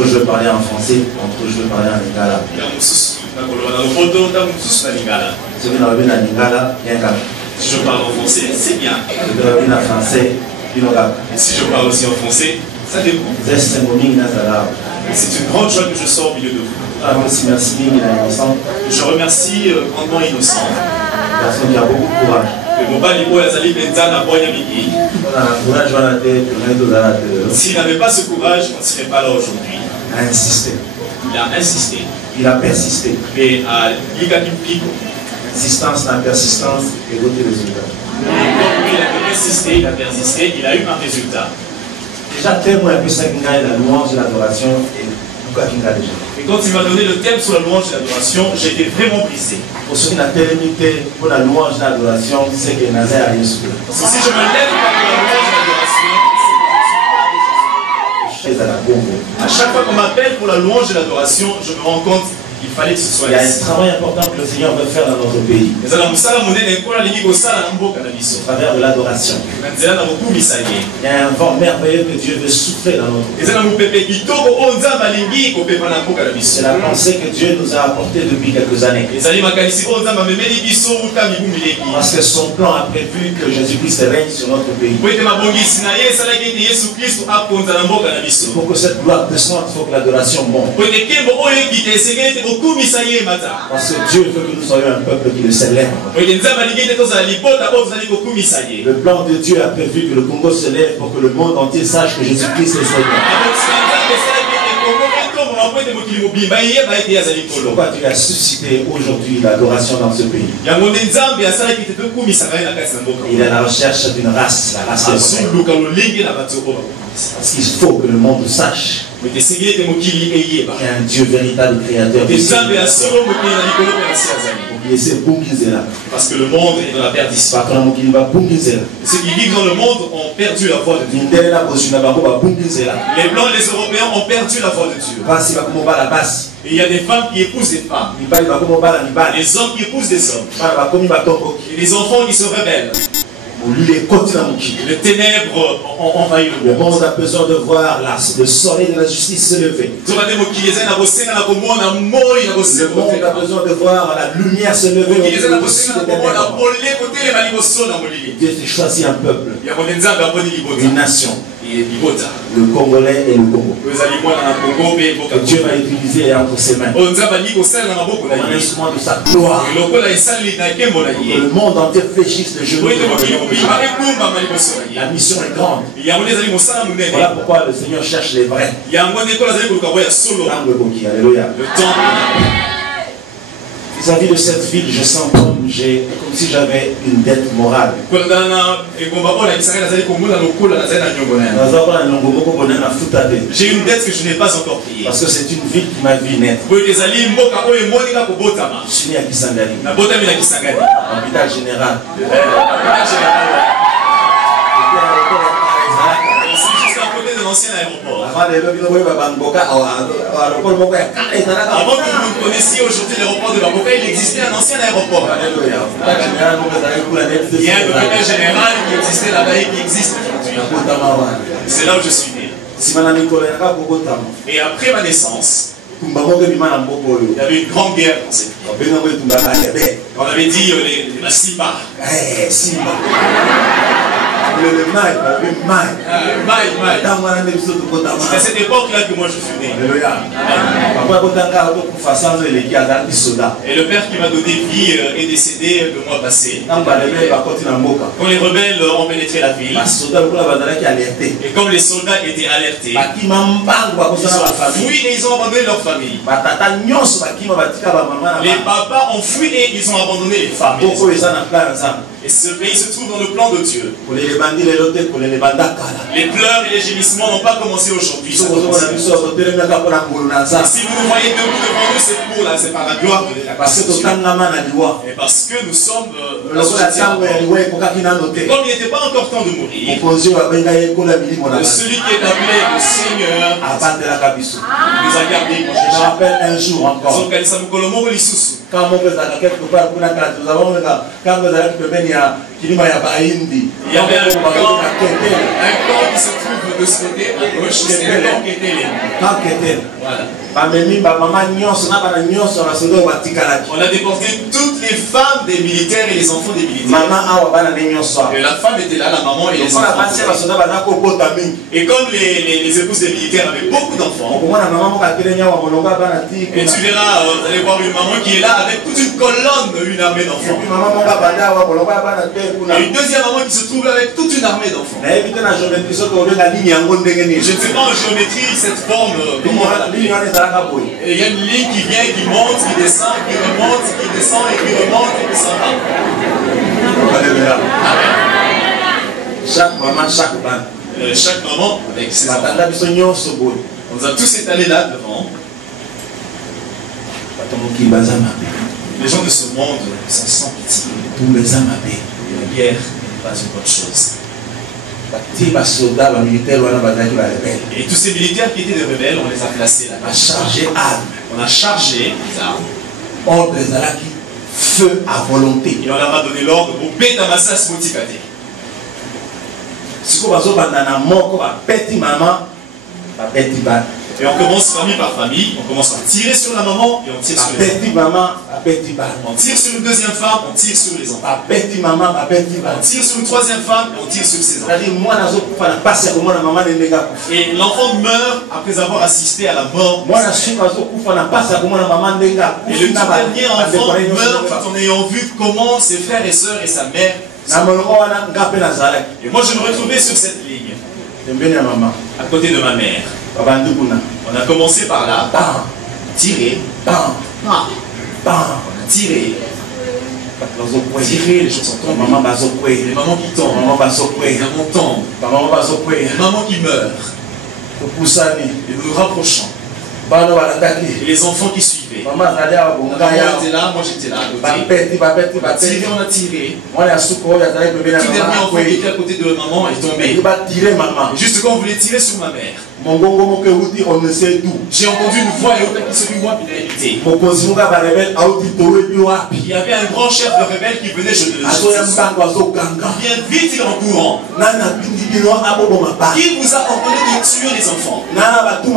Entre je veux parler en français, entre je veux parler en lingala. Si je parle en français, c'est bien. Si je parle aussi en français, ça dépend. C'est une grande joie que je sors au milieu de vous. Je remercie grandement Innocent. Personne qui a beaucoup de courage. S'il n'avait pas ce courage, on ne serait pas là aujourd'hui. Il a insisté. Il a insisté. Il a persisté. Et à Insistance, la persistance et votre résultat. Il a persisté, il a persisté, il a eu un résultat. Déjà, témoin un peu ça qui la louange et l'adoration et pourquoi qu'il a déjà. Et quand il m'a donné le thème sur la louange et l'adoration, j'étais vraiment brisé. Pour ceux qui n'ont pas limité pour la louange et l'adoration, c'est que Nazar a rien sur eux. Si je me lève pour la louange et l'adoration, à chaque fois qu'on m'appelle pour la louange et l'adoration, je me rends compte qu'il fallait que ce soit il y a un travail important que le Seigneur veut faire dans notre pays. Au travers de l'adoration. Il y a un vent merveilleux que Dieu veut souffler dans notre pays. C'est la pensée que Dieu nous a apportée depuis quelques années. Parce que son plan a prévu que Jésus-Christ règne sur notre pays. Pour que cette gloire descende, il faut que l'adoration monte. Parce que Dieu veut que nous soyons un peuple qui le célèbre. Le plan de Dieu a prévu que le Congo se lève pour que le monde entier sache que Jésus-Christ est Seigneur. Pourquoi tu as suscité aujourd'hui l'adoration dans ce pays? Il est à la recherche d'une race, la race des parce qu'il faut que le monde sache qu'il y a un Dieu véritable créateur. Parce que le monde est dans la perdition. Ceux qui vivent dans le monde ont perdu la voix de Dieu. Les Blancs et les Européens ont perdu la voix de Dieu. Et il y a des femmes qui épousent des femmes. Les hommes qui épousent des hommes. Et les enfants qui se rebellent. Les ténèbres ont envahi le monde. Le monde a besoin de voir le soleil de la justice se lever. Le monde a besoin de voir la lumière se lever. Dieu s'est choisi un peuple, une nation, le Congolais et le Congo. Que Dieu va utiliser entre ses mains comme un instrument de sa gloire. Que le monde entier fléchisse de genoux. La mission est grande. Voilà pourquoi le Seigneur cherche les vrais. Alléluia. Vis-à-vis de cette ville, je sens comme si j'avais une dette morale. J'ai une dette que je n'ai pas encore payée. Parce que c'est une ville qui m'a vu naître. Je suis né à Kisangani, hôpital général. Ancien aéroport. Avant que vous connaissiez aujourd'hui l'aéroport de Bamboka, il existait un ancien aéroport. Il y a un hôpital général qui existait là-bas et qui existe aujourd'hui. C'est là où je suis né. Et après ma naissance, il y avait une grande guerre dans cette ville. On avait dit les Simba. Le maï. C'est à cette époque-là que moi je suis né. Et le père qui m'a donné vie est décédé le mois passé. Quand les rebelles ont pénétré la ville, et comme les soldats étaient alertés, ils ont fui et ils ont abandonné leur famille. Les papas ont fui et ils ont abandonné les femmes. Et ce pays se trouve dans le plan de Dieu. Les pleurs et les gémissements n'ont pas commencé aujourd'hui. Si vous nous voyez debout devant nous, c'est par la gloire de la grâce de Dieu. Et parce que nous sommes comme il n'était pas encore temps de mourir, celui qui est appelé le Seigneur nous a gardés. Je me rappelle un jour encore. Quand mon père était quelque part, il y avait un camp qui se trouve de ce côté, à gauche, c'est Kanketele. Voilà. On a déporté toutes les femmes des militaires et les enfants des militaires. Et la femme était là, la maman et les enfants. Et comme les épouses des militaires avaient beaucoup d'enfants, et tu verras, vous allez voir une maman qui est là avec toute une colonne, une armée d'enfants. Et une deuxième maman qui se trouve avec toute une armée d'enfants. Je ne sais pas en géométrie cette forme, comment on l'appelle. Et il y a une ligne qui vient, qui monte, qui descend, qui remonte, qui descend et qui remonte et qui s'en va. Alléluia. Chaque maman avec ses enfants. On nous a tous étalés là devant. Les gens de ce monde sont sans pitié. Et la guerre n'est pas une bonne chose. Et tous ces militaires qui étaient des rebelles, on les a placés là. On a chargé les armes. Feu à volonté. Et on leur a donné l'ordre pour péter ma sasse motivate. Et on commence famille par famille, on commence par tirer sur la maman et on tire sur les enfants. On tire sur une deuxième femme, on tire sur les enfants. On tire sur une troisième femme et on tire sur ses enfants. Et l'enfant meurt après avoir assisté à la mort. Et le dernier enfant meurt tout en ayant vu comment ses frères et sœurs et sa mère. Et moi je me retrouvais sur cette ligne, à côté de ma mère. On a commencé par là, tirer, on a tiré, les choses sont tombées, les mamans qui tombent, les mamans tombent, les mamans qui meurent, et nous nous rapprochons. Et les enfants qui suivaient. Maman était là, moi j'étais là. On a tiré, on a tiré. Tout dernier enfant qui était à côté de maman est tombé. Et juste quand on voulait tirer sur ma mère, j'ai entendu une voix et autre qui se lui voit puis il a évité. Il y avait un grand chef de rebelle qui venait, je le dis. Il vient vite, il est en courant. Qui vous a ordonné de tuer les enfants? Qui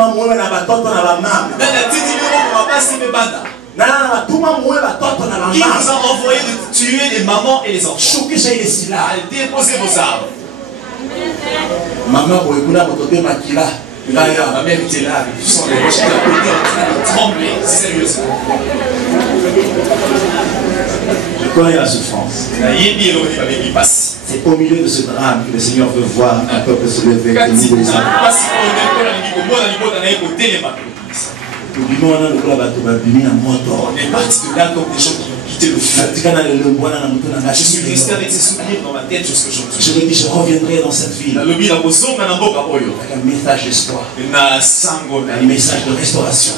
vous a envoyé de tuer les mamans et les enfants? Allez, déposez vos armes. Ma mère était là avec tout son émotion, elle était en train de trembler, sérieusement. Je connais la souffrance. C'est au milieu de ce drame que le Seigneur veut voir un peuple se lever et nous les âmes. On est parti de là comme des gens qui ont quitté le feu. Je suis resté avec ces souvenirs dans ma tête jusqu'à aujourd'hui. Je me dis, je reviendrai dans cette ville avec un message d'espoir, un message de restauration,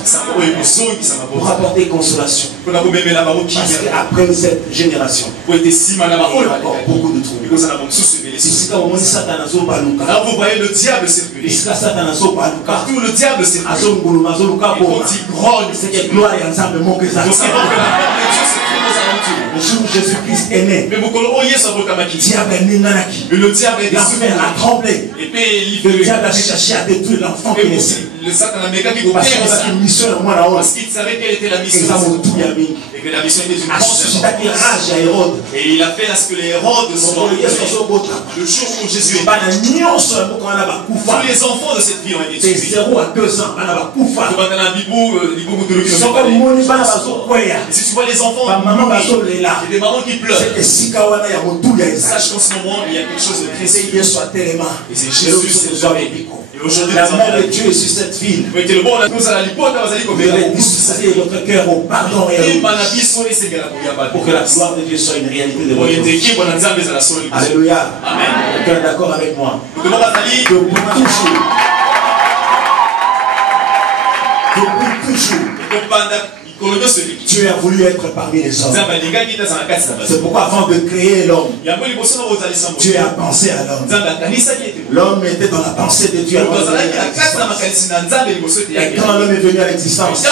pour apporter consolation. Parce qu'après cette génération, il y a encore beaucoup de troubles. Là vous voyez le diable circuler. Partout le diable circule. Il grogne. C'est que gloire et ensemble mon que ça. Nous savons que la part de Dieu se trouve aux alentours. Le jour où Jésus-Christ est né, mais le diable est l'enfer a tremblé. Et puis le diable a cherché à détruire l'enfant qui naissait. Le Satan a méga qui parce qu'il savait quelle était la mission. Et que la mission était une grande. Et il a fait à ce que les Hérodes soient le jour où Jésus est né. Tous les enfants de cette ville ont été tués. 0 à 2 ans. Et si tu vois les enfants, il y a des mamans qui pleurent. Sache qu'en ce moment, il y a quelque chose de précieux. Et c'est Jésus, c'est le jour. Et aujourd'hui, la mort de Dieu est sur cette ville. Mais le bon, on a tous à la lipote, on va aller comme disposer votre cœur au pardon et pour que la gloire de Dieu soit une réalité de votre vie. Alléluia. Amen. Quelqu'un est d'accord avec moi? Depuis toujours. Dieu a voulu être parmi les hommes. C'est pourquoi avant de créer l'homme, Dieu a pensé à l'homme. L'homme était dans la pensée de Dieu. Et quand l'homme est venu à l'existence,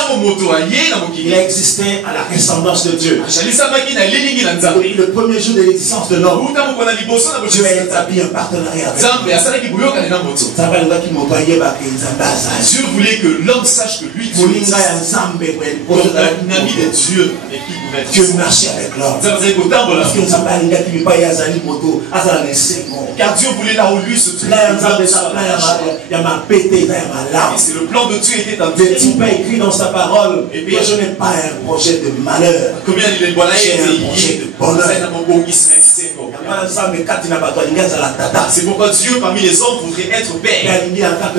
il a existé à la ressemblance de Dieu. Depuis le premier jour de l'existence de l'homme, Dieu a établi un partenariat avec Dieu voulait que l'homme sache que lui, Dieu Dieu marchait avec l'homme. Car Dieu voulait là où lui se trouvait. C'est le plan de Dieu était un Dieu écrit dans sa parole. Et puis je n'ai pas un projet de malheur. Combien il est j'ai un projet de bonheur. C'est pourquoi Dieu parmi les hommes voudrait être père. En tant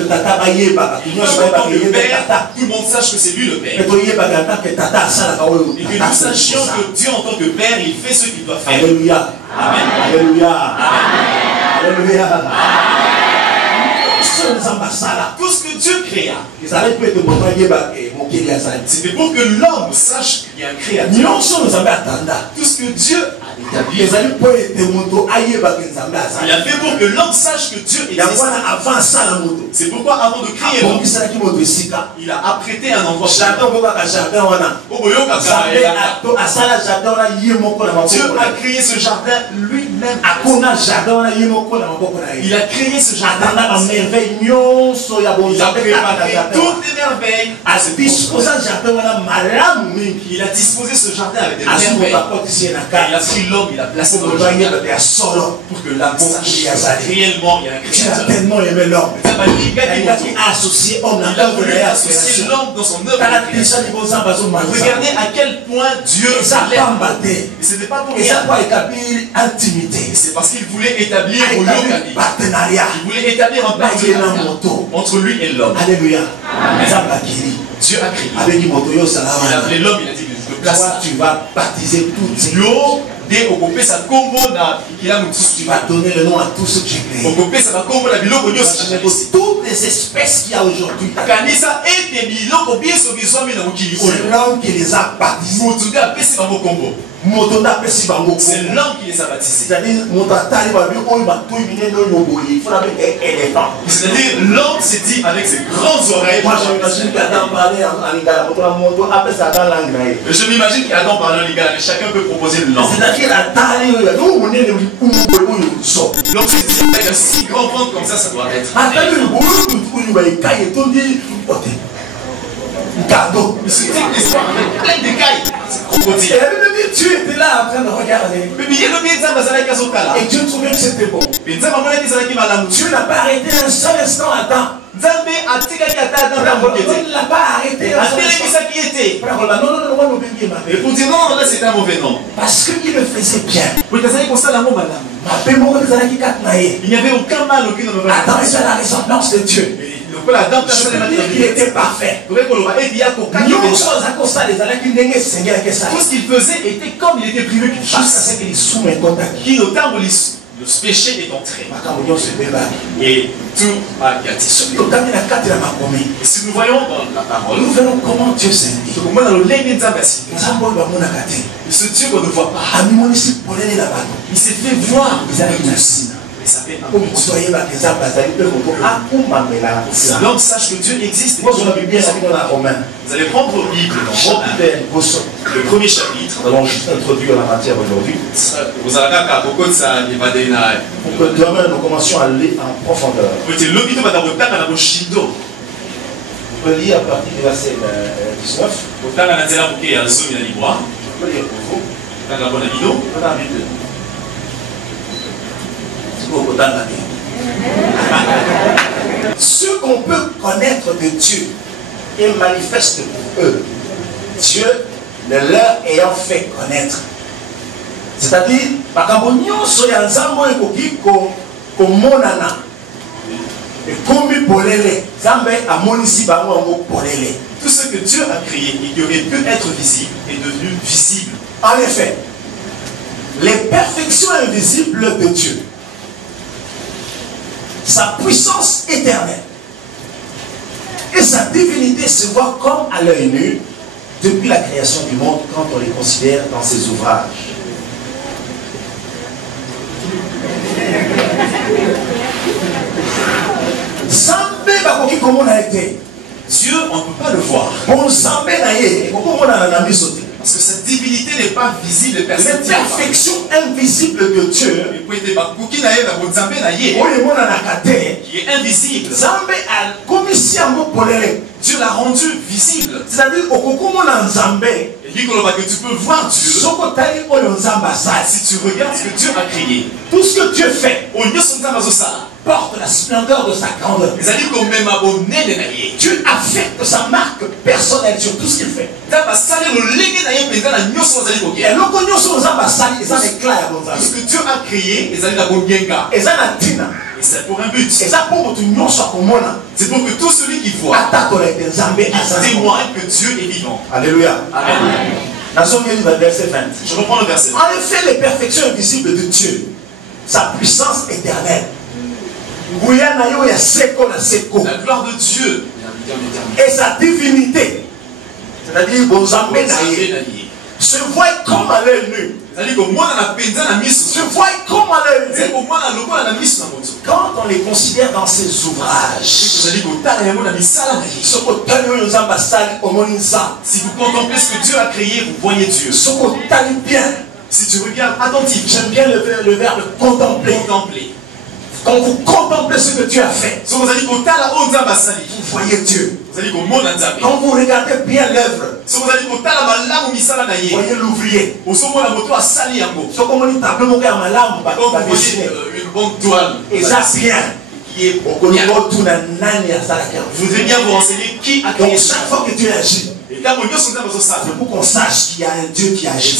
que père, tout le monde sache que c'est lui le père. Et que nous sachions que Dieu en tant que père, il fait ce qu'il doit faire. Alléluia. Amen. Alléluia. Alléluia. Tout ce que Dieu créa, c'était pour que l'homme sache qu'il y a un créateur. Tout ce que Dieu a établi, il a fait pour que l'homme sache que Dieu existe. C'est pourquoi avant de créer l'homme, il a apprêté un endroit. Dieu a créé ce jardin lui-même. Il a créé ce jardin. Il a préparé toutes les merveilles. Il a disposé ce jardin avec des merveilles. Il a pris l'homme, il a placé dans le jardin pour que l'homme sache réellement il y a un créateur. Dieu a tellement aimé l'homme. Il a associé l'homme dans son œuvre. Regardez à quel point Dieu l'aime. Et ce n'était pas pour rien. C'est parce qu'il voulait établir un partenariat. Il voulait établir un partenariat entre lui et l'homme. Alléluia. Dieu a créé. Il a appelé l'homme, il a dit, je te place là. Tu vas baptiser toutes ces choses. Tu vas donner le nom à tout ce que j'ai créé. Toutes les espèces qu'il y a aujourd'hui, c'est l'homme qui les a baptisées. C'est l'homme qui les a baptisés. C'est-à-dire, l'homme s'est dit avec ses grandes oreilles. Moi, je m'imagine qu'Adam parlait en lingala. Je m'imagine qu'Adam parlait en lingala, mais chacun peut proposer le nom. Donc c'est dit avec un si grand ventre comme ça doit être. Ce type d'histoire avec plein d'écailles. Tu étais là en train de regarder. Et Dieu trouvait que c'était bon. Dieu n'a pas arrêté un seul instant à temps. Il ne l'a pas arrêté un seul instant. Et pour dire non, là c'est un mauvais nom. Parce qu'il le faisait bien. Il n'y avait aucun mal, aucune mauvaise. Adam est la ressemblance de Dieu. Il était parfait. Tout ce qu'il faisait était comme il était prévu qu'il fasse. Qui notamment le péché est entré. Et tout a gâté. Et si nous voyons dans la parole, nous verrons comment Dieu s'est dit. Ce Dieu qu'on ne voit pas, il s'est fait voir. L'homme sache que Dieu existe. Vous allez prendre vos Bibles dans Romains, le premier chapitre. Nous allons juste introduire la matière aujourd'hui. Pour que demain nous commencions à lire en profondeur. On peut lire à partir du verset 19. On peut lire pour vous. Ce qu'on peut connaître de Dieu est manifeste pour eux, Dieu ne leur ayant fait connaître. C'est-à-dire, tout ce que Dieu a créé et qui aurait pu être visible est devenu visible. En effet, les perfections invisibles de Dieu, sa puissance éternelle et sa divinité se voient comme à l'œil nu, depuis la création du monde quand on les considère dans ses ouvrages. Dieu, on ne peut pas le voir. Parce que cette divinité n'est pas visible. La perfection invisible de Dieu, qui est invisible, Dieu l'a rendu visible. C'est-à-dire que tu peux voir Dieu si tu regardes ce que Dieu a créé. Tout ce que Dieu fait porte la splendeur de sa grandeur. Dieu affecte sa marque personnelle sur tout ce qu'il fait. Tout ce que Dieu a créé, c'est pour un but. C'est pour que tout celui qui voit témoigne que Dieu est vivant. Alléluia. Amen. Verset 20. Je reprends le verset. En effet, les perfections invisibles de Dieu, sa puissance éternelle, la gloire de Dieu et sa divinité, c'est-à-dire se voit comme à l'œil nu. Se voit comme à l'œil nu. Quand on les considère dans ses ouvrages, si vous contemplez ce que Dieu a créé, vous voyez Dieu. Si tu regardes attentif, j'aime bien le verbe contempler. Quand vous contemplez ce que Dieu a fait, vous voyez Dieu. Quand vous regardez bien l'œuvre, vous voyez l'ouvrier. Vous voyez une bonne toile. Et ça bien. Vous devez bien vous renseigner qui a créé. Donc chaque fois que Dieu agit, c'est pour qu'on sache qu'il y a un Dieu qui agit.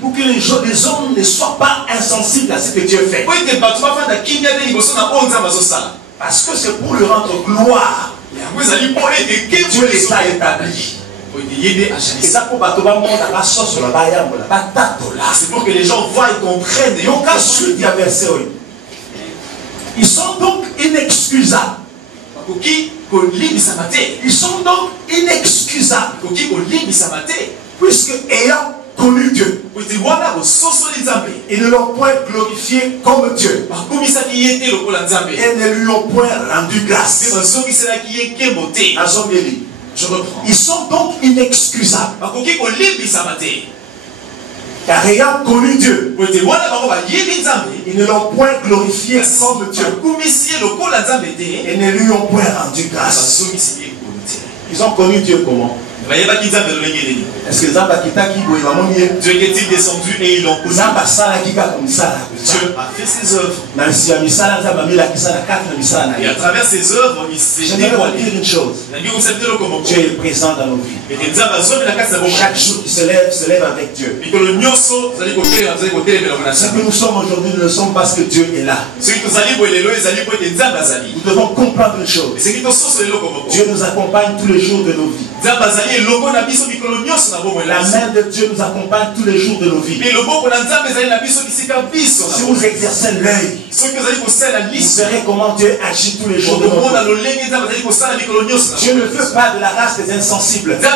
Pour que les hommes ne soient pas insensibles à ce que Dieu fait. Parce que c'est pour lui rendre gloire. Dieu les a établis. C'est pour que les gens voient et comprennent. Ils sont donc inexcusables. Ils sont donc inexcusables. Puisque ayant connu Dieu, ils ne l'ont point glorifié comme Dieu. Et ne lui ont point rendu grâce. Je reprends. Ils sont donc inexcusables. Car ayant connu Dieu, ils ne l'ont point glorifié comme Dieu. Et ne lui ont point rendu grâce. Ils ont connu Dieu comment? Est-ce que Dieu est-il descendu et ils l'ont connu? Dieu a fait ses œuvres. Et à travers ses œuvres, il s'est dévoilé. une chose. Dieu est présent dans nos vies. Chaque jour qui se lève avec Dieu. Ce que nous sommes aujourd'hui, nous ne sommes pas parce que Dieu est là. Nous devons comprendre une chose. Dieu nous accompagne tous les jours de nos vies. La main de Dieu nous accompagne tous les jours de nos vies. Si vous exercez l'œil, vous verrez comment Dieu agit tous les jours de nos vies. Dieu ne veut pas de la race des insensibles. Des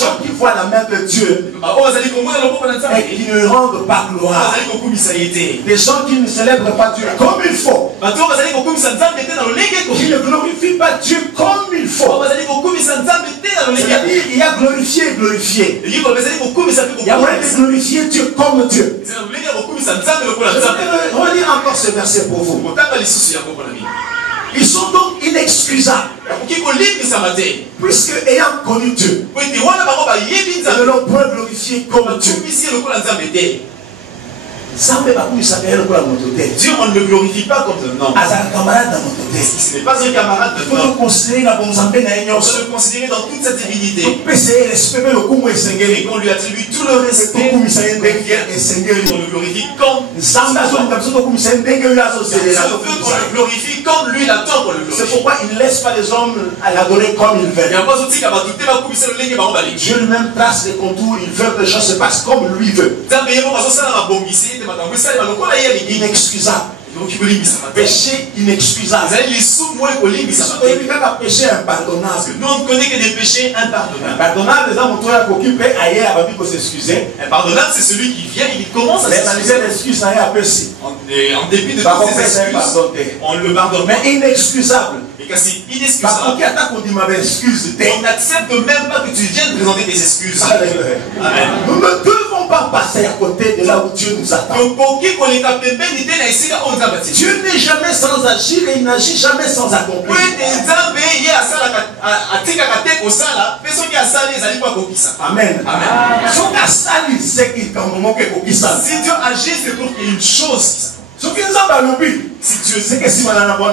gens qui voient la main de Dieu et qui ne rendent pas gloire. Des gens qui ne célèbrent pas Dieu comme il faut. Qui ne glorifient pas Dieu comme il faut. C'est-à-dire, il y a glorifié et glorifié. Il y a moyen de glorifier Dieu comme Dieu. Je vais relire encore ce verset pour vous. Ils sont donc inexcusables. Puisque ayant connu Dieu, ils ne l'ont point glorifié comme Dieu. Dieu, on ne le glorifie pas comme un homme. Ce n'est pas un camarade de homme. On doit le considérer dans toute sa divinité. Et qu'on lui attribue tout le respect. On le glorifie comme Dieu veut qu'on le glorifie comme lui l'attend qu'on le glorifie. C'est pourquoi il ne laisse pas les hommes à l'adorer comme il veut. Dieu lui-même trace les contours, il veut que les choses se passent comme lui veut. Inexcusable. Péché inexcusable. Péché impardonnable. Nous on ne connaît que des péchés impardonnables. Impardonnable, c'est celui qui vient et qui commence à s'excuser. En dépit de toutes ces excuses, on le pardonne. Mais inexcusable. Et que c'est inexcusable. On n'accepte même pas que tu viennes présenter tes excuses. Amen. Nous ne devons pas passer à côté de là où Dieu nous attend. Dieu n'est jamais sans agir et il n'agit jamais sans accomplir. Amen. Si Dieu agit, c'est pour qu'il y ait une chose. Si Dieu sait que si soyez sûr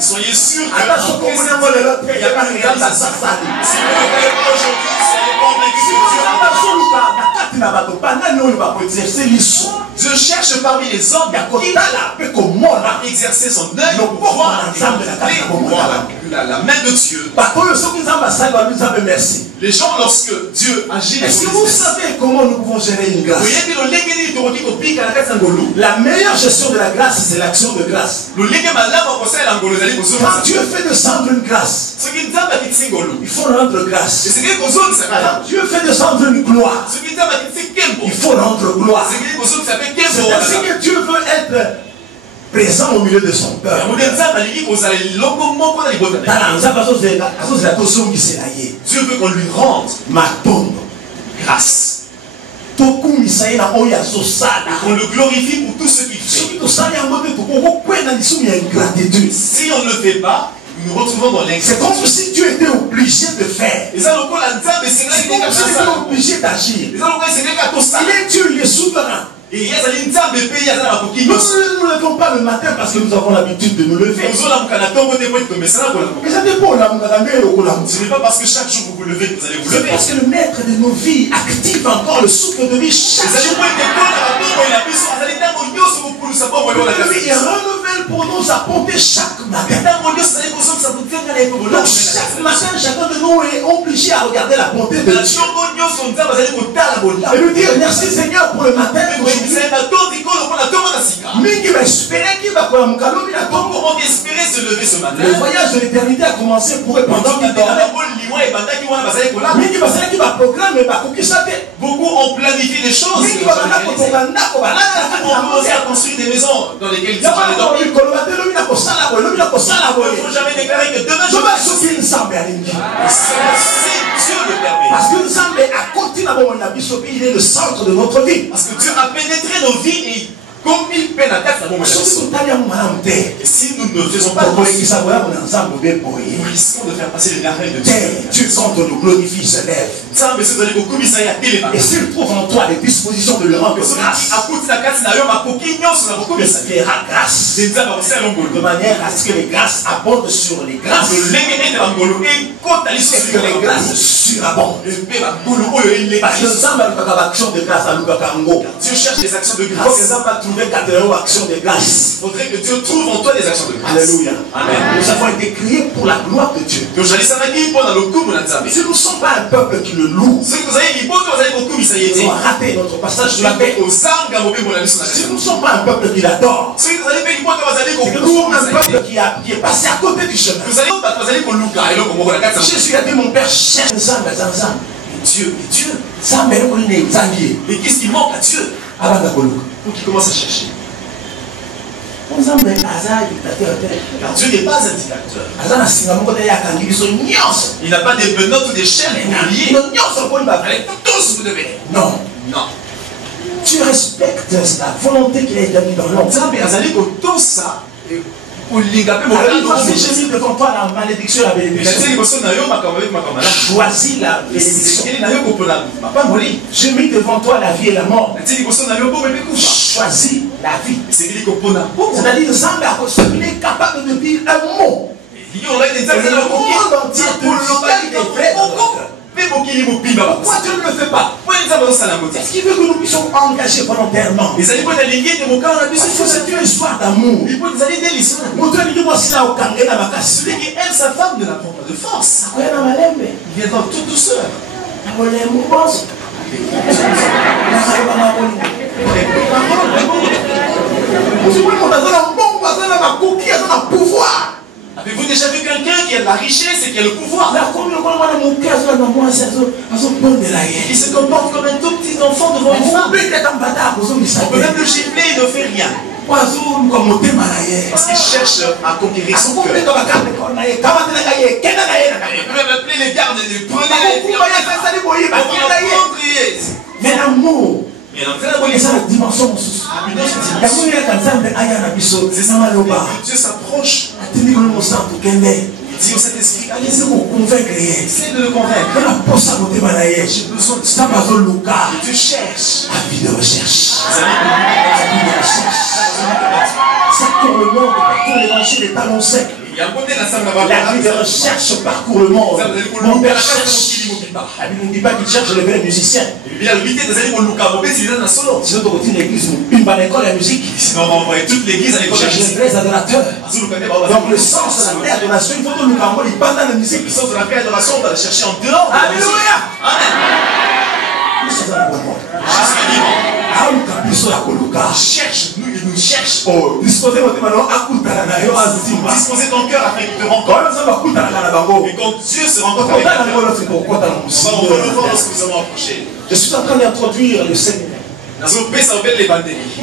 que si vous ne voyez pas aujourd'hui, soyez convaincus que Dieu cherche parmi les hommes qui a exercé son œil pour voir la main de Dieu. Les gens, lorsque Dieu agit, est-ce que vous savez comment nous pouvons gérer une grâce? La meilleure gestion de la grâce, c'est l'action de grâce. Quand Dieu fait descendre une grâce, il faut rendre grâce. Quand Dieu fait descendre une gloire, il faut rendre gloire. C'est ainsi que Dieu veut être présent au milieu de son peuple. Dieu veut qu'on lui rende grâce. Qu'on le glorifie pour tout ce qu'il fait. Si on ne le fait pas, nous nous retrouvons dans l'incrédulité. C'est comme si Dieu était obligé de faire. C'est comme si Dieu était obligé d'agir. Il est Dieu, il est souverain. Et nous ne nous levons pas le matin parce que nous avons l'habitude de nous lever. Ce n'est pas parce que chaque jour vous vous levez que vous allez vous lever. C'est parce que le maître de nos vies active encore le souffle de vie chaque jour. Il renouvelle pour nous apporter chaque matin. Donc chaque matin, chacun de nous est obligé à regarder la bonté de Dieu. Et lui dire merci Seigneur pour le matin. Le voyage de l'éternité a commencé pour eux pendant qu'ils dormaient. Beaucoup ont planifié des choses. On commencé à construire des maisons dans lesquelles ils allaient dormir. Il ne faut jamais déclarer que demain je vais souffrir. Si Dieu le permet. Parce que nous il est le centre de notre vie. Parce que Dieu a pénétré nos vies et comme il pénètre dans nos vies. Et si nous ne faisons pas nous risquons de faire passer les merveilles de Dieu. Dieu quand on nous glorifie se lève. Et s'il trouve en toi les dispositions de le rendre grâce, il fera grâce de manière à ce que les grâces abondent sur les grâces et que les grâces surabondent. Parce que Dieu cherche des actions de grâce. Il faudrait que Dieu trouve en toi des actions de grâce. Alléluia. Amen. Nous avons été créés pour la gloire de Dieu. Si nous ne sommes pas un peuple qui le loue, nous avons raté notre passage de la paix. Si nous ne sommes pas un peuple qui l'adore, c'est que nous sommes un peuple qui est passé à côté du chemin. Jésus a dit mon Père cherche Dieu. Et qu'est-ce qui manque à Dieu pour qu'il commence à chercher? Car Dieu n'est pas un dictateur. Il n'a pas des menottes ou des chaînes pour lier. Tous vous devez. Non. Tu respectes la volonté qu'il a établie dans l'homme. Si j'ai mis devant toi la malédiction et la bénédiction, choisis la bénédiction. J'ai mis devant toi la vie et la mort, choisis la vie. C'est-à-dire que il est capable de dire un mot. Et le monde entier te pourquoi Dieu ne le fait pas? Est-ce qu'il veut que nous puissions engager volontairement? Parce que c'est une histoire d'amour. Celui qui aime sa femme ne la prend pas de force. Il viendra toute douceur. Avez-vous déjà vu quelqu'un qui a de la richesse et qui a le pouvoir? Il se comporte comme un tout petit enfant devant une femme. On peut même le gifler, il ne fait rien. Parce qu'il cherche à conquérir son cœur. Il peut même appeler les gardes et les prenez. Mais l'amour, c'est ça la dimension. Dieu s'approche. Il dit au Saint-Esprit, allez-y vous convaincre. Essayez de le convaincre. J'ai besoin de ça. Dieu cherche. La vie de recherche. Ça tourne le monde partout, l'évangile est annoncé. La vie de recherche parcourt le monde. Mon père cherche. La Bible ne dit pas qu'il cherche les vrais musiciens. Sinon, tu continues l'église, une bonne école de musique. Sinon, on va envoyer toute l'église à l'école de musique. Les vrais adorateurs. Donc, le sens de la vraie adoration, il faut que nous camons, il parle dans la musique. Le sens de la vraie adoration, on va le chercher en dehors. Alléluia. Amen. Cherche, nous, il nous cherche. Disposez ton cœur afin qu'il te rencontre. Et quand Dieu se rencontre avec toi, on va le voir lorsque nous avons approché. Je suis en train d'introduire le séminaire. Pour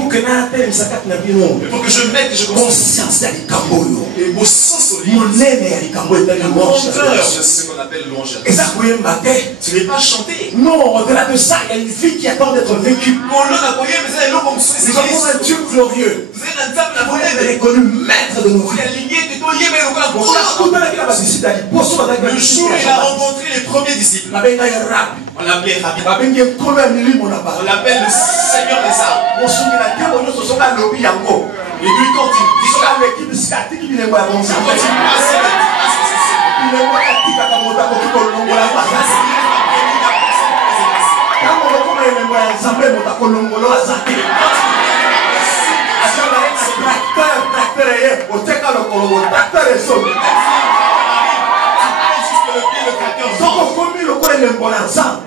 que je mette et je conscience et mon sens au lit. Mon cœur, c'est ce qu'on appelle louange. Tu n'es pas chanté. Non, au-delà de ça, il y a une vie qui attend d'être vécue. Nous avons un Dieu glorieux. Il est connu maître de nos vies. Le jour où il a rencontré les premiers disciples, on l'appelait Rabbi. On l'appelle le Seigneur des armes. Et lui continue.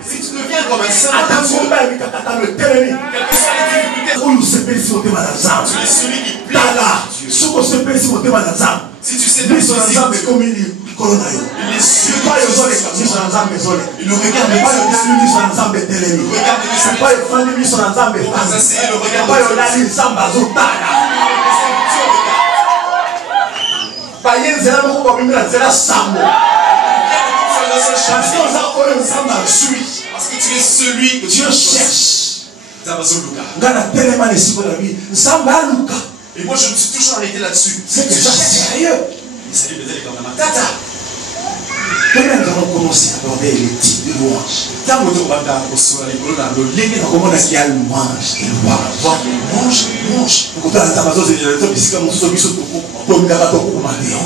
Si tu deviens comme un saint, quelles que soient les difficultés, tu es celui qui plaît à Dieu. Si tu sais que les yeux, il le regarde le parce que tu es celui que Dieu cherche. Et moi je me suis toujours arrêté là-dessus. C'est sérieux. Salut les comme la tata. Comment nous allons commencer à aborder les types de louanges? Comment on a qui a louange et louange? On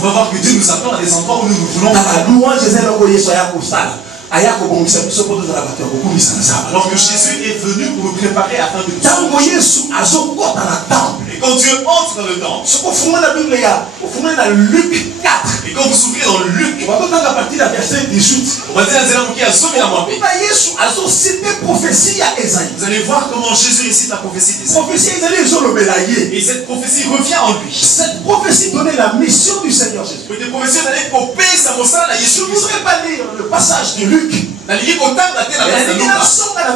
va voir que Dieu nous attend à des endroits où nous voulons. La louange est alors que Jésus est venu pour nous préparer afin de tout. Et quand Dieu entre dans le temple, Luc 4. Et quand vous ouvrez dans Luc, on va dire à partir de la verset 18. On va dire à vous allez voir comment Jésus récite la prophétie d'Ésaïe. Et cette prophétie revient en lui. Cette prophétie donnait la mission du Seigneur Jésus. Je ne voudrais pas lire le passage de Luc. La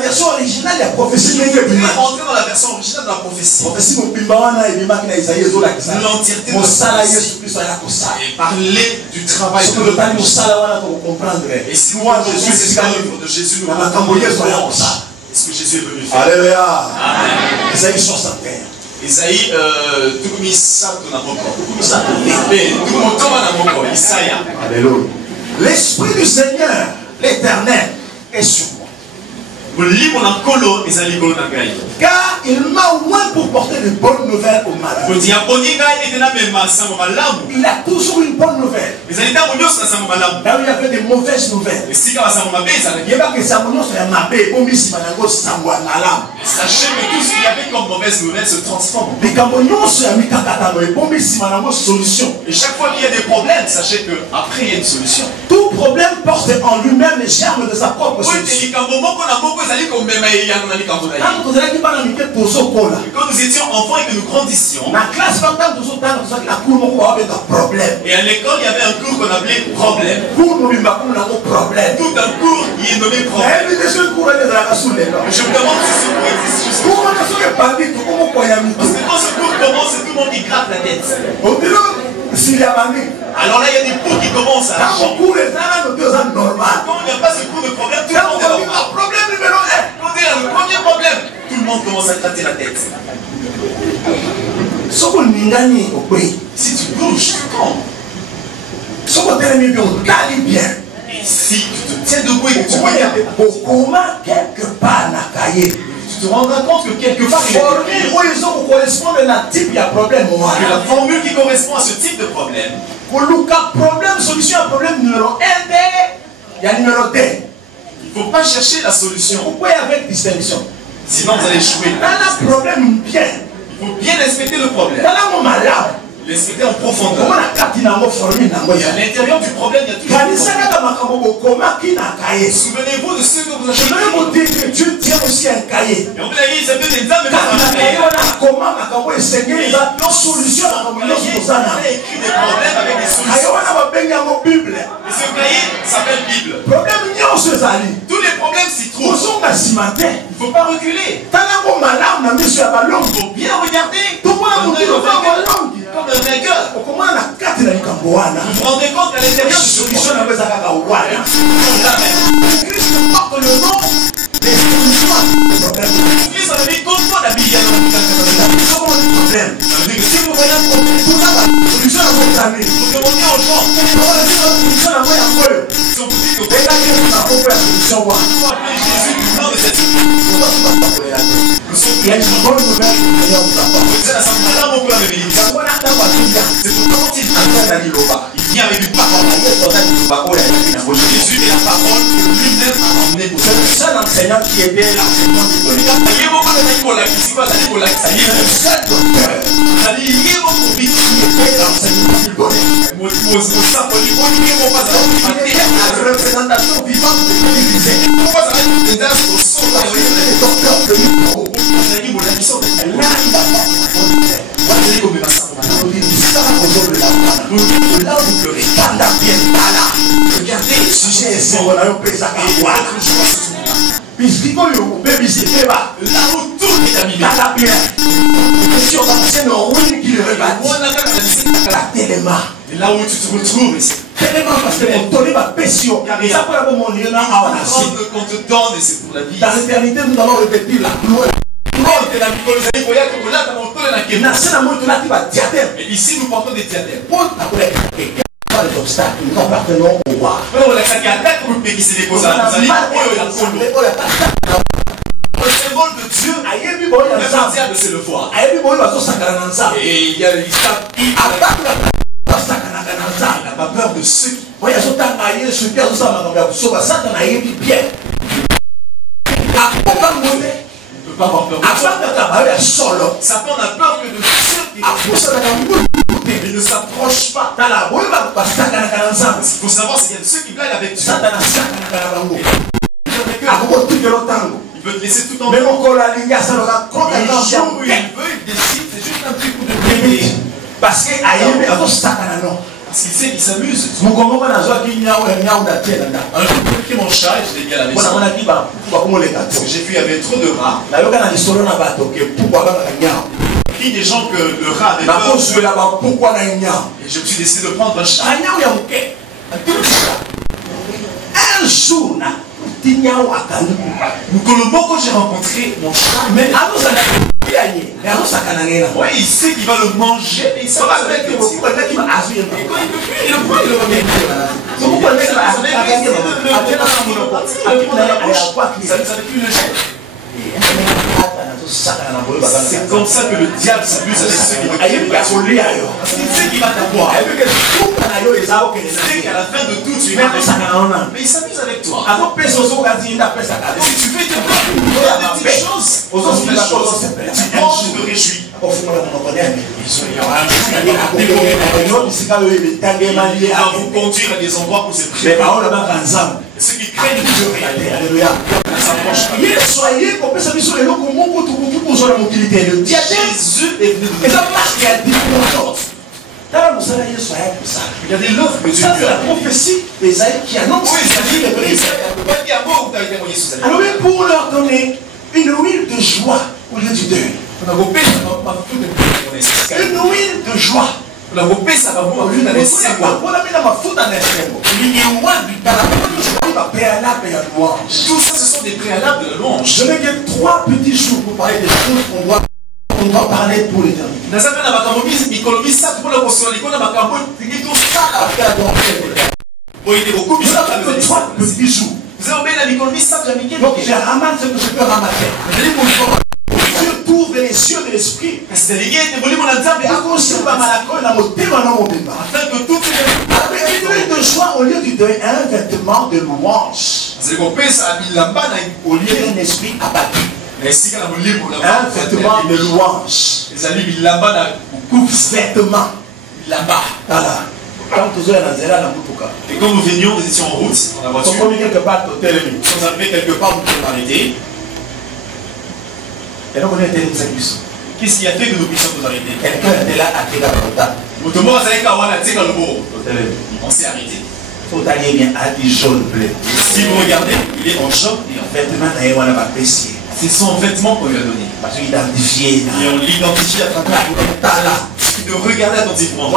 version originale de la prophétie. Entrer dans la version originale de la prophétie. L'entièreté de la prophétie. Et parler du travail de Et si moi Jésus, c'est l'œuvre de Jésus, nous est-ce que Jésus est venu faire? Alléluia. Amen. Isaïe 61. Isaïe, Alléluia. L'Esprit du Seigneur, l'Éternel, est sur moi. Car il m'a oint pour porter de bonnes nouvelles aux malades. Il a toujours une bonne nouvelle. Là où il y avait des mauvaises nouvelles. Sachez que tout ce qu'il y avait comme mauvaise nouvelle se transforme. Et chaque fois qu'il y a des problèmes, sachez qu'après il y a une solution. Tout problème porte en lui-même les germes de sa propre solution. Quand nous étions enfants et que nous grandissions, et à l'école il y avait un cours qu'on appelait problème. Tout un cours qui est nommé problème. Je me demande si ce cours existe jusqu'à parce que quand ce cours commence, c'est tout le monde qui gratte la tête. Alors là, il y a des cours qui commencent à changer. Quand il n'y a pas ce cours de problème, tout le monde est normal. Problème numéro 1. Quand il y a le premier problème, tout le monde commence à gratter la tête. Si tu bouges, tu tombes. Et si tu te tiens debout et que tu regardes, tu te rendras compte que quelque part, il y a la formule qui correspond à ce type de problème. Solution à problème numéro 1, il y a numéro 2. Il ne faut pas chercher la solution. Pourquoi avec distinction? Sinon vous allez échouer. Dans le problème bien. Il faut bien inspecter le problème. L'inspecter en profondeur. Et à l'intérieur du problème, il y a toujours un problème. Souvenez-vous de ce que vous avez fait. Je veux vous dire que Dieu tient aussi un cahier. Et on peut dire, c'est des examens. Il a écrit des problèmes avec des solutions. Et ce cahier s'appelle Bible. Tous les problèmes s'y trouvent. Il ne faut pas reculer. Il faut bien regarder. Comme un vainqueur. Vous vous rendez compte qu'à l'intérieur de ce solution, Christ porte le nom des solutions. Christ a dit comment la Bible problème. Ça veut dire que si vous voyez un problème, vous demandez aux gens. Ils ont dit que vous appeler Jésus du nom de cette situation. Il y a une bonne nouvelle. C'est pourquoi il vient avec une parole. Jésus est la parole que lui-même a emmené pour c'est le seul enseignant qui aidait l'enseignement du C'est le seul docteur qui aidait l'enseignement du bonheur. La représentation vivante de l'Église. Regardez le sujet, c'est on a un présent à voir. Là où tout est abîmé. Et là où tu te retrouves ici. Parce que on te donne et c'est pour la vie. Dans l'éternité, nous allons répéter la gloire. Et ici nous portons des diadèmes. Les obstacles, nous appartenons au roi. Le symbole de Dieu, le diable c'est le foie. Et il y a l'histoire. Il n'a pas peur de ceux qui. Pas avoir peur de Satan n'a peur que de ceux qui il ne s'approche pas. Il faut savoir s'il y a de ceux qui blaguent avec Dieu. Il peut te laisser tout en mais le mon jour où il veut, il décide, c'est juste un petit coup de pied. Parce qu'il sait qu'il s'amuse. Un jour, j'ai pris mon chat et je l'ai mis à la maison. Parce que j'ai vu qu'il y avait trop de rats. Il y a des gens que le rat avait peur. Et je me suis décidé de prendre un chat. Un jour, quand j'ai rencontré mon chat, ouais, il sait qu'il va le manger, mais il sait pas avec le petit. Et quand il peut plus, il le prend, il le remet. Ça ne savait plus le jet. C'est comme ça que le diable s'amuse avec ceux qui veulent. Parce qu'il sait qu'il va t'avoir. Il sait qu'à la fin de tout, tu vas t'avoir. Mais il s'amuse avec toi. Et si tu fais des petites choses, tu penses, tu te réjouis. Il va vous conduire à des endroits où c'est privé. Ceux qui craignent de rien. Alléluia. Soyez comme ça, Jésus est venu et ça marche qui a dit regardez l'œuvre que Dieu ça c'est la prophétie d'Ésaïe qui annonce alors pour leur donner une huile de joie au lieu du deuil, une huile de joie. Tout ça, ce sont des préalables de la louange. Je n'ai que 3 petits jours pour parler des choses qu'on doit parler pour l'éternité. Vous avez 3 petits jours. Donc je ramasse ce que je peux ramasser. Dieu t'ouvre les yeux de l'esprit. Afin que tout de joie au lieu du deuil, un vêtement de louange. Au lieu d'un esprit abattu. Un vêtement de louange. Vêtement là-bas. Voilà. Et quand nous venions, nous étions en route, en voiture. Nous sommes quelque part, nous arrivés quelque part, nous nous arrêter. Qu'est-ce qui a fait que nous puissions nous arrêter? Quelqu'un était là à Tégaporta. On s'est arrêté. Si vous regardez, il est en jaune et en vêtement. C'est son vêtement qu'on lui a donné. Parce qu'il identifiait. Et on l'identifie à travers de regarder attentivement.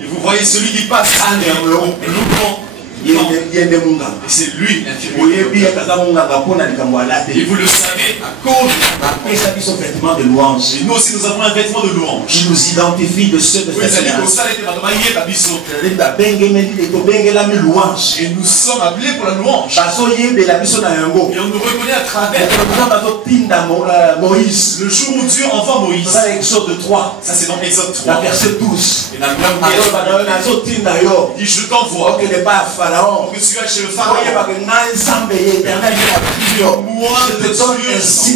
Et vous voyez celui qui passe et nous prend. Et c'est lui l'infirmier. Et vous le savez à cause de vêtement de louange. Et nous aussi nous avons un vêtement de louange. Qui nous identifie de ceux de cette Et nous sommes appelés pour la louange. Et on nous reconnaît à travers Moïse. Le jour où Dieu envoie Moïse. Ça c'est Exode 3. Ça c'est dans Exode 3. La verset 12. Et dans le dit je t'envoie. Que tu ailles chez le pharaon. Moi je te donne ainsi.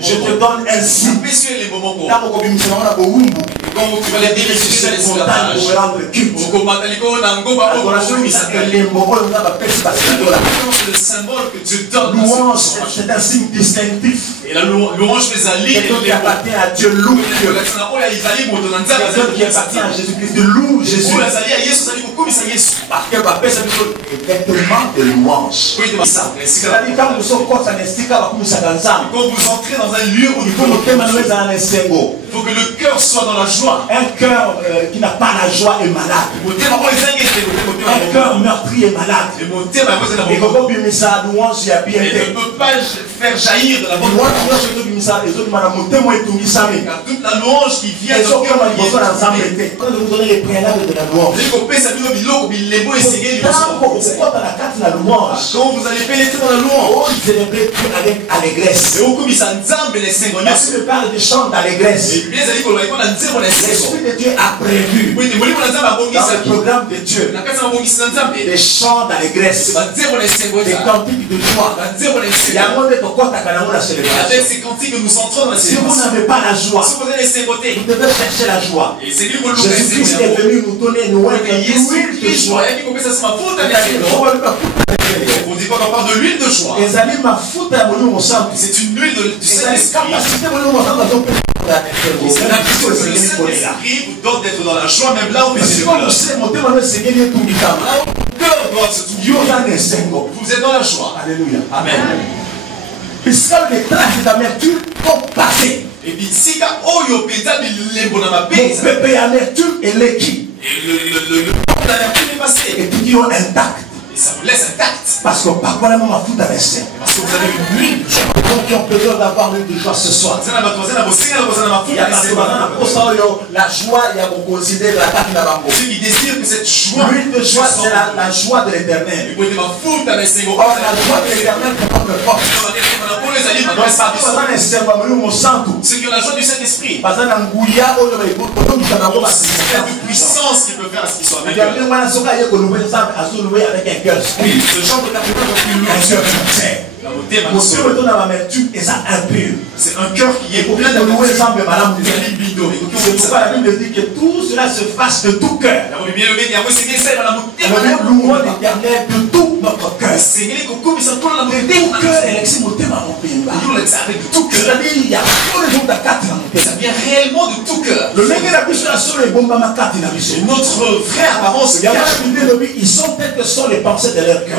Je te donne ainsi. Quand tu vas les diriger sur l'esclavage, le symbole que Dieu donne. Louange, c'est un signe distinctif. Et la louange fait allier. Quelqu'un qui appartient à Dieu loue Dieu. Quelqu'un qui appartient à Jésus-Christ de loue Jésus. Parce que va faire vêtement de louange. C'est-à-dire quand nous sommes quand vous entrez dans un lieu où il faut que le cœur soit dans la joie. Un cœur qui n'a pas la joie est malade. Un cœur meurtri est malade. Et ne peut pas faire jaillir de la bonne louange. Car toute la louange qui vient de vous donner les préalables de la louange. Quand vous allez pénétrer dans la louange, célébrer avec allégresse. Merci de parler des chants d'allégresse. L'Esprit de Dieu a prévu dans le programme de Dieu des chants d'allégresse, des cantiques de joie. Avec ces cantiques que nous entrons dans la si vous n'avez pas la joie, si vous allez laisser voter, vous devez chercher la joie. Jésus-Christ est venu nous donner une huile de joie. On dit qu'on parle de l'huile de joie. C'est une huile du Saint-Esprit. C'est la puissance du Saint-Esprit vous donne d'être dans la joie, même là où vous êtes. Vous êtes dans la joie. Alléluia. Amen. Puisque les traces d'amertume ont passé. Et puis si ka oyo peta bilembo na mapesa. Pépé amertume et l'équipe. Et le d'amertume est passé. Et puis ils ont intact. Et ça vous laisse intact. Parce que par quoi la maman fout avec ça. Parce que vous avez une huile de joie. Donc ils ont besoin d'avoir l'huile de joie ce soir. La joie, il y a considéré la carte de la banque. Ceux qui désirent que cette joie. L'huile de joie, c'est la joie de l'éternel. Or, la joie de l'éternel ne porte pas. Ceux qui ont la joie du Saint-Esprit. Parce que c'est une puissance qui peut faire à ce qu'ils soient avec eux. Ce genre de C'est un cœur qui est plein d'amour. C'est pourquoi la Bible dit que tout cela se fasse de tout cœur. Louons l'Éternel de tout notre cœur. C'est-à-dire, il y a ça vient réellement de tout cœur. Notre vraie apparence, ils sont tels que sont les pensées de leur cœur.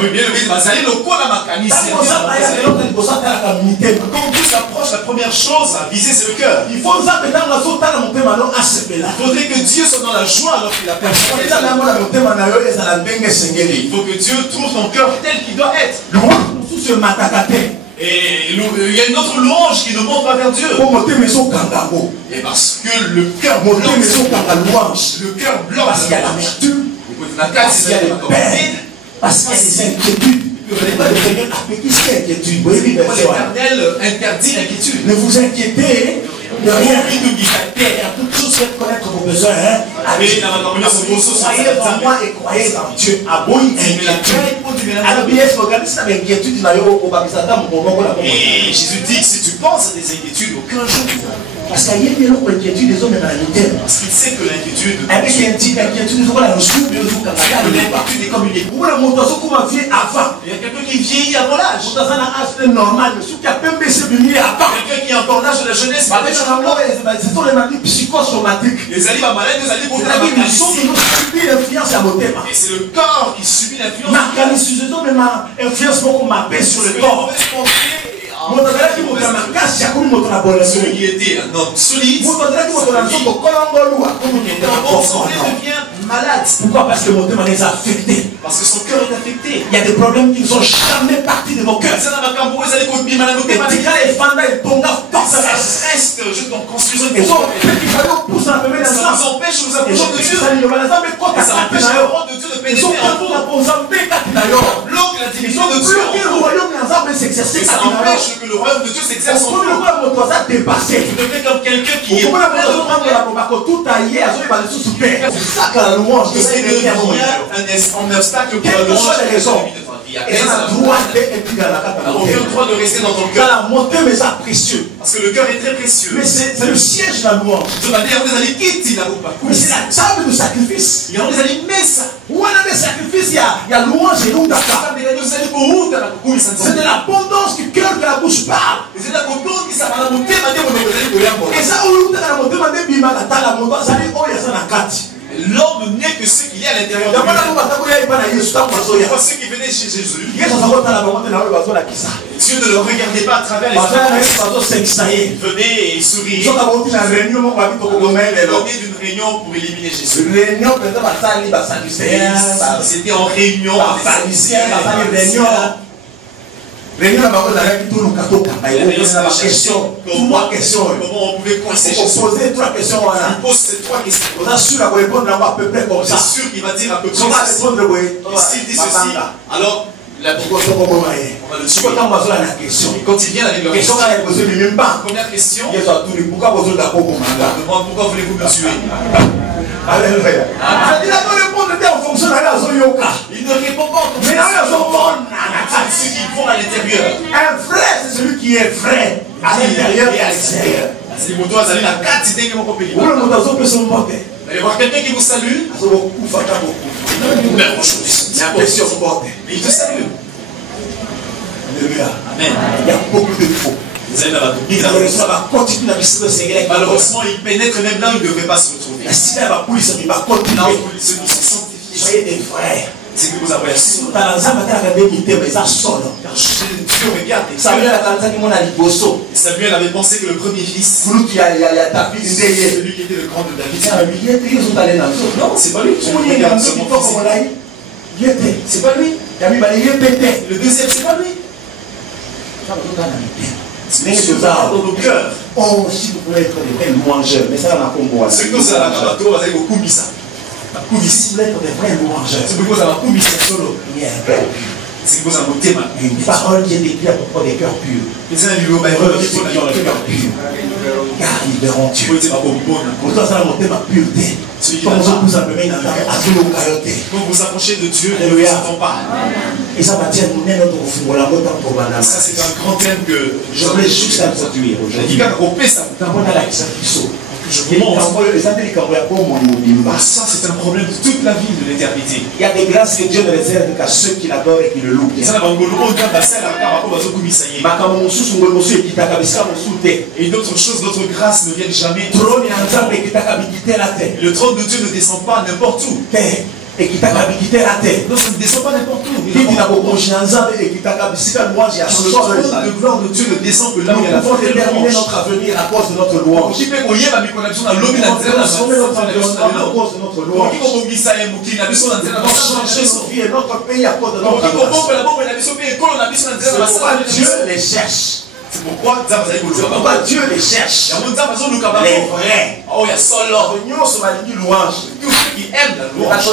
Quand Dieu s'approche, la première chose à viser, c'est le cœur. Il faudrait que Dieu soit dans la joie alors qu'il appelle. Il faut que Dieu trouve ton cœur tel qu'il doit être. Et il y a une autre louange qui ne monte pas vers Dieu. Et parce que le cœur blanc, parce qu'il y a l'amertume, parce qu'il y a les peines, parce qu'il y a des inquiétudes. L'Éternel interdit l'inquiétude. Ne vous inquiétez de rien. Toute chose fait connaître vos besoins. Croyez en moi et croyez en Dieu. Et Jésus dit que si tu penses à des inquiétudes, aucun jour. Parce qu'il sait que l'inquiétude, l'inquiétude est comme une épouse. Il y a quelqu'un qui vieillit avant l'âge. Quelqu'un qui est encore l'âge de la jeunesse. Ce sont les maladies psychosomatiques. Les alliés malades, les alliés pour Et c'est le corps qui subit l'influence. Sur le corps. Celui qui était un homme solide, devient malade. Pourquoi? Parce que mon thème est affecté. Parce que son cœur est affecté. Il y a des problèmes qui ne sont jamais partis de mon cœur. Ça reste, je t'en construis un peu. Ça nous empêche de nous approcher de Dieu. Ça empêche la parole de Dieu de pénétrer en nous. L'eau de la division de Dieu. Ça empêche que le royaume de Dieu s'exerce en nous. Tu deviens comme quelqu'un qui est un obstacle pour la louange. Il y a aucun droit de rester dans ton cœur. Parce que le cœur est très précieux. Mais c'est le siège de la louange. Mais c'est la table de sacrifice. Il y a des sacrifices. Il y a louange et non d'accord. C'est de l'abondance du cœur que la bouche parle. Et ça, l'homme n'est que ce qu'il y a à l'intérieur de lui. Ceux qui venaient chez Jésus, Dieu ne le regardait pas à travers les yeux. Ils venaient et ils souriaient. Ils venaient d'une réunion pour éliminer Jésus. Ils étaient en réunion. Comment on pouvait coincer Jésus? Poser 3 questions. Il pose ces 3 questions. On a su répondre à peu près comme ça. C'est sûr qu'il va dire à peu près. S'il dit ceci, alors on va le tuer. Quand il vient avec la question, première question, pourquoi voulez-vous me tuer? Alléluia. Il ne répond pas en ceux qui vont à l'intérieur. Un vrai, c'est celui qui est vrai à l'intérieur et à l'extérieur. Il va y avoir quelqu'un qui vous salue. Mais il te salue. Alléluia. Amen. Il y a beaucoup de faux. Malheureusement, il pénètre même là où il ne devrait pas se retrouver. Soyez des frères. C'est que vous avez su. Dieu regarde. Samuel avait pensé que le premier fils, celui qui était le grand de David, non, c'est pas lui. C'est pas lui. Le deuxième, c'est pas lui. C'est dans nos cœurs. Oh, si vous voulez être des vrais louangeurs, mais ça n'a pas combo. Ce que nous allons faire, vous allez beaucoup miser. Si vous voulez être des vrais louangeurs, c'est beaucoup ça va beaucoup miser solo. Une parole qui est écrite à propos des cœurs purs. Car ils verront Dieu. Pourtant, ça va monter ma pureté. Quand vous vous approchez de Dieu, ne vous attendez pas. Et ça va dire, ça c'est un grand thème que je voulais juste introduire aujourd'hui. Ça c'est un problème de toute la vie de l'éternité. Il y a des grâces que Dieu ne réserve qu'à ceux qui l'adorent et qui le louent. Et d'autres choses, d'autres grâces ne viennent jamais. Le trône de Dieu ne descend pas n'importe où. Et qui t'a habité la terre. Donc ça ne descend pas n'importe où. Le trône de gloire de Dieu ne descend que là où il y a la foi. Nous pouvons déterminer notre avenir à cause de notre louange. Nous pouvons transformer notre environnement à cause de notre louange. Nous pouvons changer nos vies et notre pays à cause de notre louange. C'est pourquoi Dieu les cherche. C'est pourquoi Dieu les cherche. Les vrais. Tous ceux qui aiment la louange.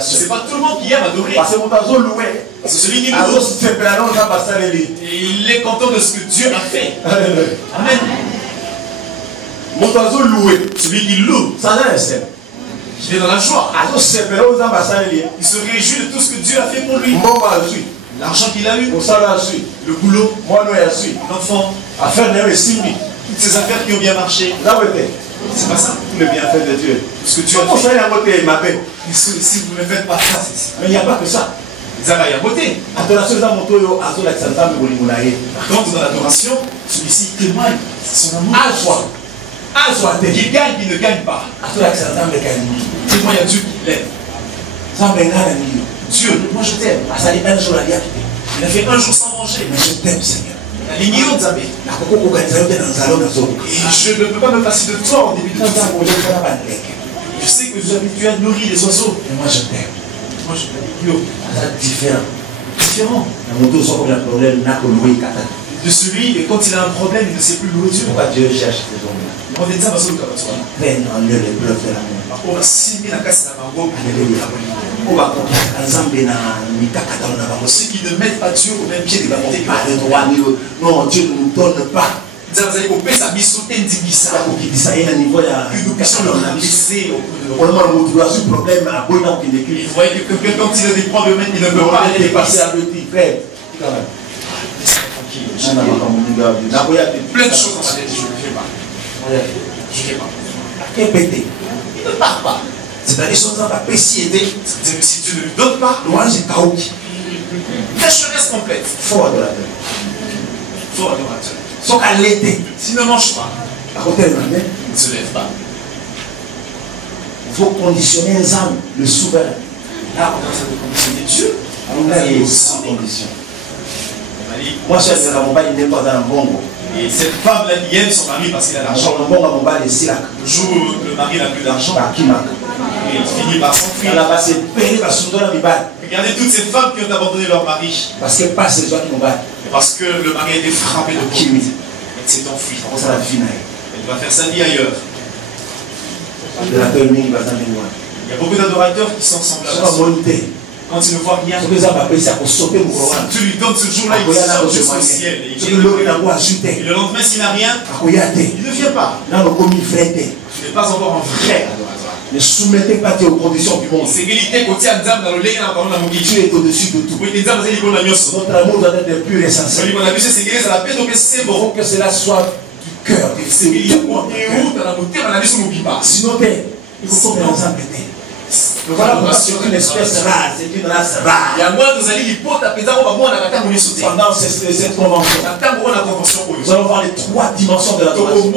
C'est pas tout le monde qui aime adorer. C'est celui qui loue. Et il est content de ce que Dieu a fait. Amen. Celui qui loue. Il est dans la joie. Il se réjouit de tout ce que Dieu a fait pour lui. L'argent qu'il a eu, le boulot, l'enfant, toutes ces affaires qui ont bien marché. C'est pas ça, le bienfait de Dieu. Ce que Dieu a fait. Si vous ne faites pas ça, mais il n'y a pas que ça. Il y a beauté. Par contre, dans l'adoration, celui-ci témoigne son amour. Qu'il gagne, qu'il ne gagne pas. Témoigne à Dieu qu'il l'aime. Dieu, moi je t'aime. Il a fait un jour sans manger. Mais je t'aime, Seigneur. Et je ne peux pas me passer de toi au début de tout ça. Je sais que tu as nourri les oiseaux. Mais moi je t'aime. Moi je t'aime. Différent. De celui, et quand il a un problème, il ne sait plus louer Dieu. Pourquoi Dieu cherche ces hommes-là? Peine en eux l'épreuve de l'amour. Ceux qui ne mettent pas Dieu au même pied de l'humanité. Non, Dieu ne nous donne pas. Que nous puissions le rabaisser au bout de nos problème. Il voyait que quand il a des problèmes, il ne peut pas les dépasser. Plein de choses dans ma tête, je ne fais pas. Je ne fais pas. Il ne part pas. C'est-à-dire que si tu ne lui donnes pas, pécheresse complète. Faux adorateur. Faux adorateur. S'il ne mange pas, il ne se lève pas. Il faut conditionner les âmes, le souverain. Là, on est en train de conditionner Dieu. On est sans condition. Moi, je suis mon mari n'est pas dans un bongo. Et cette femme-là qui aime son mari parce qu'il a l'argent. Le jour où le mari n'a plus d'argent, il finit par s'enfuir. Regardez toutes ces femmes qui ont abandonné leur mari. Parce que le mari a été frappé de coup. Elle s'est enfuie. Elle va faire sa vie ailleurs. Il y a beaucoup d'adorateurs qui sont semblables à ça. Quand il ne voit rien, tu lui donnes ce jour-là, il sort jusqu'au ciel. Et le lendemain, s'il n'a rien, il ne vient pas. Tu n'es pas encore un vrai adorateur. Ne soumettez pas Dieu aux conditions du monde. Tu es au-dessus de tout. Notre amour doit être pur et sincère. Il faut que cela soit du cœur. Sinon, il faut qu'on ensemble. Voilà pourquoi c'est une espèce rare, c'est une race rare. Pendant cette convention, nous allons voir les trois dimensions de l'adoration.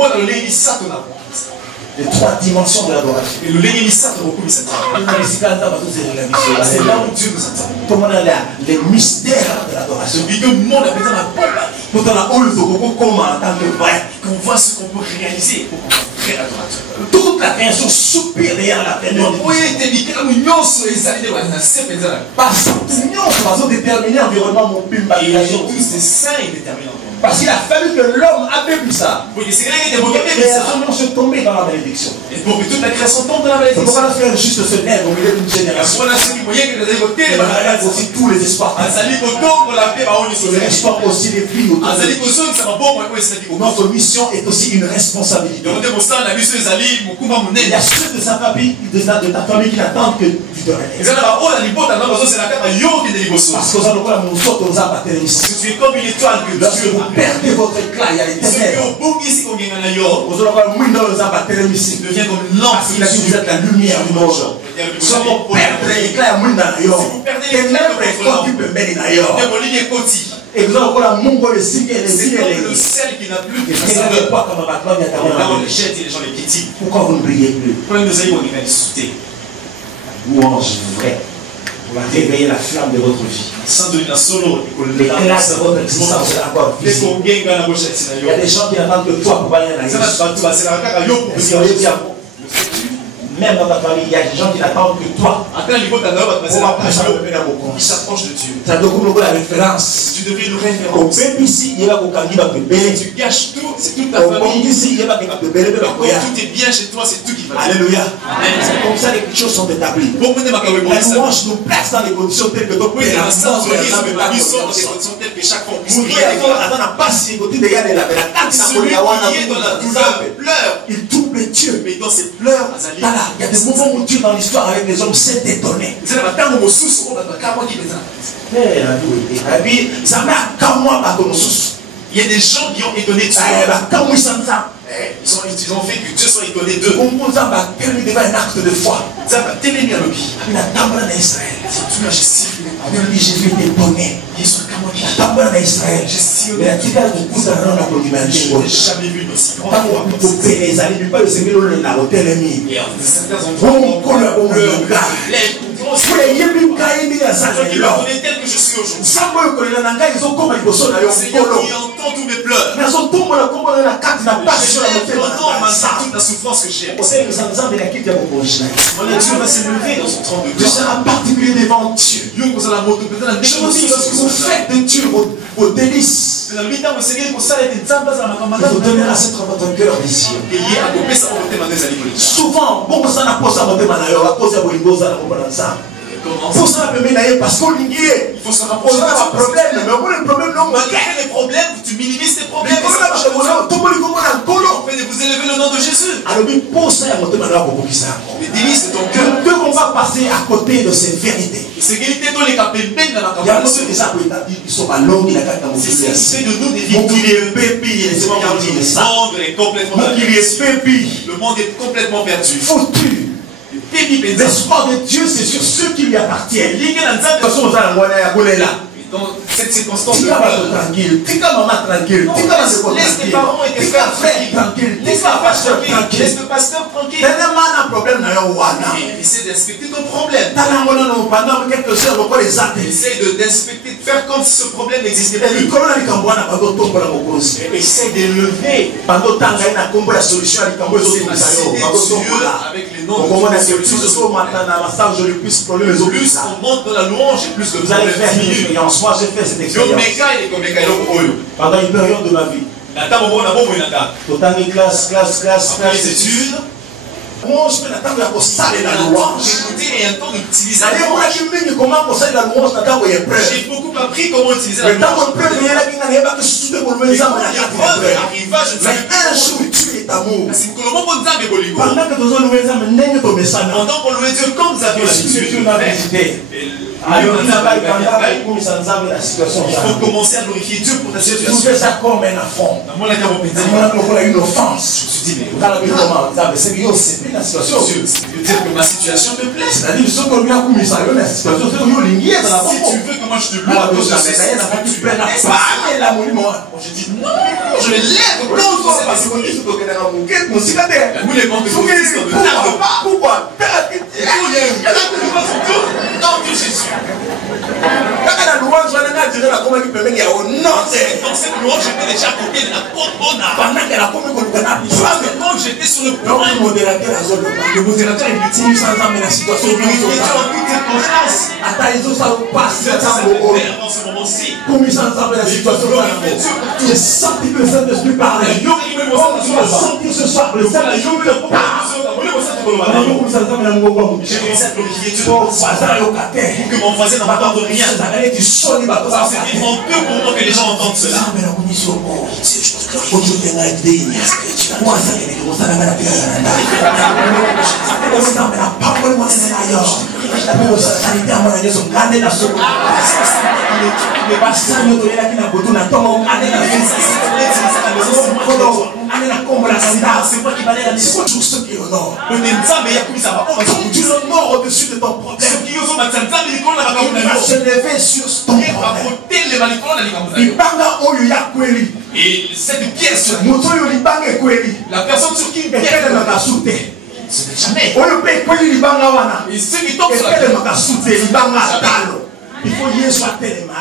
Les trois dimensions de l'adoration. C'est là où Dieu nous attend. Comment on a les mystères de l'adoration. Qu'on voit ce qu'on peut réaliser pour qu'on soit très adorateur. Toute la création soupire derrière la période. Parce que nous déterminer l'environnement mon pub. Et tous ces saints déterminent l'environnement. Parce qu'il a fallu que l'homme ait vu ça. Et les hommes se tomber dans la malédiction. Et pour que toute la création tombe dans la malédiction. Pourquoi la faire juste se lève au milieu d'une génération? Et malgré aussi tous les espoirs. Il espoir aussi les filles. Notre mission est aussi une responsabilité. Il y a ceux de sa famille, de ta famille qui n'attendent que tu te relèves. Parce que tu es comme une étoile que lorsque vous perdez votre éclat, il y a les ténèbres. Tu deviens comme une lampe. Il a dit vous êtes la lumière du monde. Si vous perdez l'éclat, et vous avez la mongo le signe et les signes et le sel qui n'a plus de saveur. les gens les piétinent. Pourquoi vous ne brillez plus? Louange vraie. On va réveiller la flamme de votre vie. L'éclat de votre existence est encore visible. Il y a des gens qui n'attendent que toi pour aller à même dans ta famille, il y a des gens qui n'attendent que toi. Ils s'approchent de Dieu. Ça doit la référence. Tu deviens une référence. Tu gâches tout, c'est toute ta famille. Tout est bien chez toi, c'est tout qui va. Alléluia. C'est comme ça que les choses sont établies. La louange nous place dans les conditions telles que toi, celui qui est dans la douleur pleure. Il trouble Dieu. Mais dans ses pleurs, il y a des moments où Dieu dans l'histoire avec les hommes s'est étonné. Il y a des gens qui ont étonné Dieu. Ils ont fait que Dieu soit étonné d'eux. C'est un acte de foi. Jésus est étonné. J'ai jamais vu une aussi grande foi. Et qui me connaît tel que je suis aujourd'hui. Seigneur qui entend tous mes pleurs. Toute la souffrance que j'ai. Mon Dieu va se lever dans son trône de gloire. Tu seras particulier devant Dieu. Je vous dis, lorsque vous faites de Dieu vos délices, il faut donner à cette votre cœur d'ici. Souvent, bon, ça n'a pas ça à cause de pour ça, parce qu'on y est. Il faut se rapprocher de ce problème. Mais le problème, non. Malgré les problèmes, tu minimises tes problèmes. Vous élevez le nom de Jésus. Les délices de ton cœur. Que qu'on va passer à côté de ces vérités. C'est qu'il était dans les capés. Il y a ceux qui savent ils sont pas longs, il a qu'à c'est de nous des victimes. Le monde est complètement perdu. Foutu. L'espoir de Dieu, c'est sur ceux qui lui appartiennent. Dans cette circonstance, tranquille, maman tranquille, laisse tes parents et tes frères tranquilles, laisse le pasteur tranquille. Essaie d'inspecter ton problème. Essaie d'inspecter, de faire comme si ce problème n'existait plus. Essaie de lever. Avec les noms de Dieu. Plus on monte dans la louange, plus le problème diminue. Moi j'ai fait cette expérience pendant une période de ma vie. Après les études, moi je fais la table pour saler la louange. J'ai un temps d'utiliser la louange. J'ai beaucoup appris comment utiliser la louange. Un jour tu es amour. Pendant qu'on louait Dieu comme nous avions l'habitude de faire. Il faut commencer à glorifier Dieu pour ta situation. Tu fais ça comme un affront. Une offense. Je me suis dit, mais c'est la situation. Dire que ma situation me plaît. C'est-à-dire si tu veux que moi je te loue à cause de cette situation, je dis non, je les lève. Nous les membres de l'Église ne tardent pas. Pourquoi? Dans Jésus. Dans cette louange, j'étais déjà à côté de la porte bonne. Maintenant, j'étais sur le point. Le modérateur est petit. Il s'entend dans la situation. Il est en toute circonstance. Dans ce moment-ci. Comme il s'entend dans la situation. J'ai senti le Saint-Esprit parler. Tu vas sentir ce soir le Saint-Esprit que mon voisin n'a pas peur de rien. C'est tellement peu pour moi que les gens entendent cela. Tu l'honores au-dessus de ton problème. Tu vas se lever sur ton problème. Et cette pièce, la personne sur qui une pièce ce n'est jamais. Et ceux qui tombent sur la terre, il faut y soit tellement.